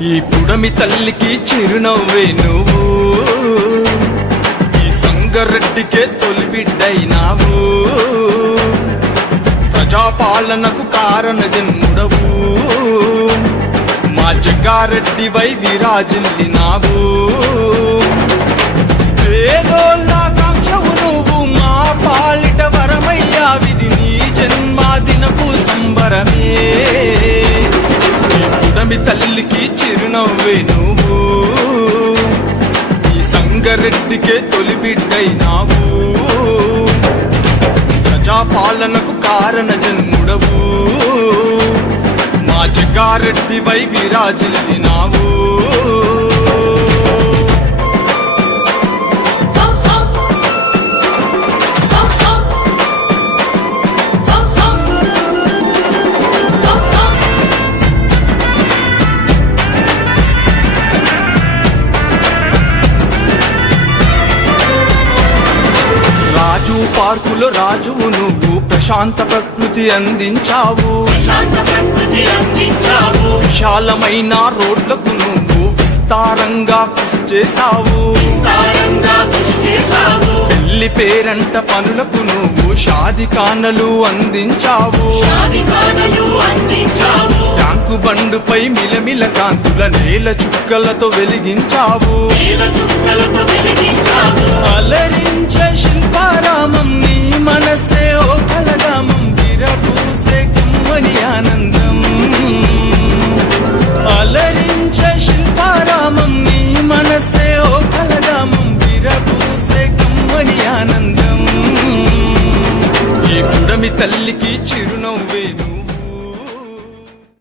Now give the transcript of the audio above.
ఈ పుడమి తల్లికి చిరునవ్వే నువ్వు, ఈ సంగారెడ్డికే తొలి బిడ్డైనావు, ప్రజాపాలనకు కారణ జన్ముడవు, మా జగ్గారెడ్డివై విరాజిల్లినావు. పేదోళ్ళ కాంక్షవు నువ్వు, మా పాలిట వరమయ్యా, విధి నీ జన్మదినపు సంబరమే. పుడమి తల్లికి చిరునవ్వే నువ్వు, ఈ సంగారెడ్డికే తొలి బిడ్డైనావు, ప్రజాపాలనకు కారణ జన్ముడవు, మా జగ్గారెడ్డివై విరాజిల్లినావు. రాజు పార్కులో రాజువు నువ్వు, ప్రశాంత ప్రకృతి అందించావు, విశాలమైన రోడ్లకు నువ్వు విస్తారంగా కృషి చేశావు, పెళ్లి పేరంట పనులకు నువ్వు షాదిఖానలు అందించావు, ట్యాంకు బండుపై మిలమిల కాంతుల నేల చుక్కలతో వెలిగించావు, అలరించే శిల్పారామం నీ మనసే ఓ కలగామం, విరబూసే కమ్మని ఆనందం, అలరించే శిల్పారామం నీ మనసే ఓ కలగామం, విరబూసే కమ్మని ఆనందం. ఈ పుడమి తల్లికి చిరునవ్వే